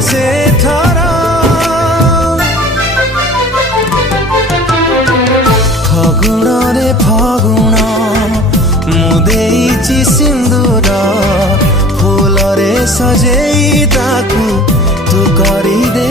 ସେ ଥର ଫଗୁଣରେ ଫଗୁଣ ମୁଁ ଦେଇଛି ସିନ୍ଦୁର ଫୁଲରେ ସଜେଇ ତାକୁ ତୁ କରିଦେ